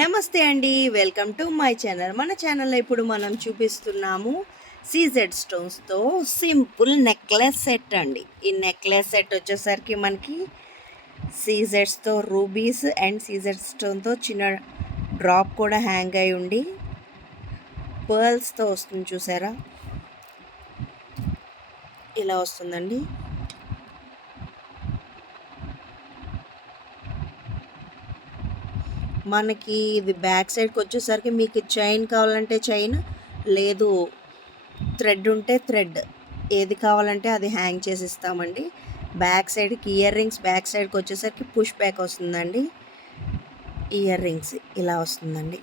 నమస్తే అండి, welcome to my channel. మన ఛానల్లో ఇప్పుడు మనం చూపిస్తున్నాము సీజెడ్ స్టోన్స్తో సింపుల్ నెక్లెస్ సెట్ అండి. ఈ నెక్లెస్ సెట్ వచ్చేసరికి మనకి సీజెడ్స్తో రూబీస్ అండ్ సీజెడ్ స్టోన్తో చిన్న డ్రాప్ కూడా హ్యాంగ్ అయి ఉండి పర్ల్స్తో వస్తుంది, చూసారా? ఇలా వస్తుందండి. మనకి ఇది బ్యాక్ సైడ్కి వచ్చేసరికి మీకు చైన్ కావాలంటే చైన్, లేదు థ్రెడ్ ఉంటే థ్రెడ్, ఏది కావాలంటే అది హ్యాంగ్ చేసి ఇస్తామండి. బ్యాక్ సైడ్కి ఇయర్ రింగ్స్ బ్యాక్ సైడ్కి వచ్చేసరికి పుష్ బ్యాక్ వస్తుందండి. ఇయర్ రింగ్స్ ఇలా వస్తుందండి.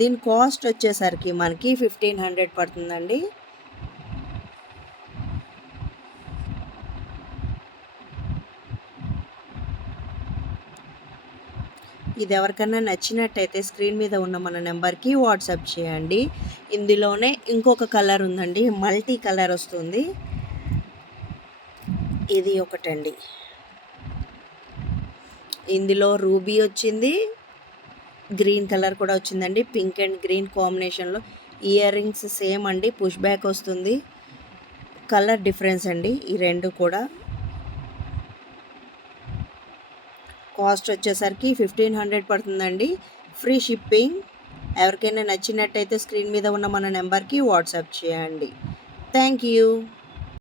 దీని కాస్ట్ వచ్చేసరికి మనకి 1500 పడుతుందండి. ఇది ఎవరికైనా నచ్చినట్టయితే స్క్రీన్ మీద ఉన్న మన నెంబర్కి వాట్సాప్ చేయండి. ఇందులోనే ఇంకొక కలర్ ఉందండి, మల్టీ కలర్ వస్తుంది. ఇది ఒకటండి. ఇందులో రూబీ వచ్చింది, గ్రీన్ కలర్ కూడా వచ్చిందండి, పింక్ అండ్ గ్రీన్ కాంబినేషన్లో. ఇయర్ రింగ్స్ సేమ్ అండి, పుష్ బ్యాక్ వస్తుంది. కలర్ డిఫరెన్స్ అండి ఈ రెండు కూడా. కాస్ట్ వచ్చేసరికి 1500 పడుతుందండి, ఫ్రీ షిప్పింగ్. ఎవరికైనా నచ్చినట్టయితే స్క్రీన్ మీద ఉన్న మన నెంబర్కి వాట్సాప్ చేయండి. Thank you.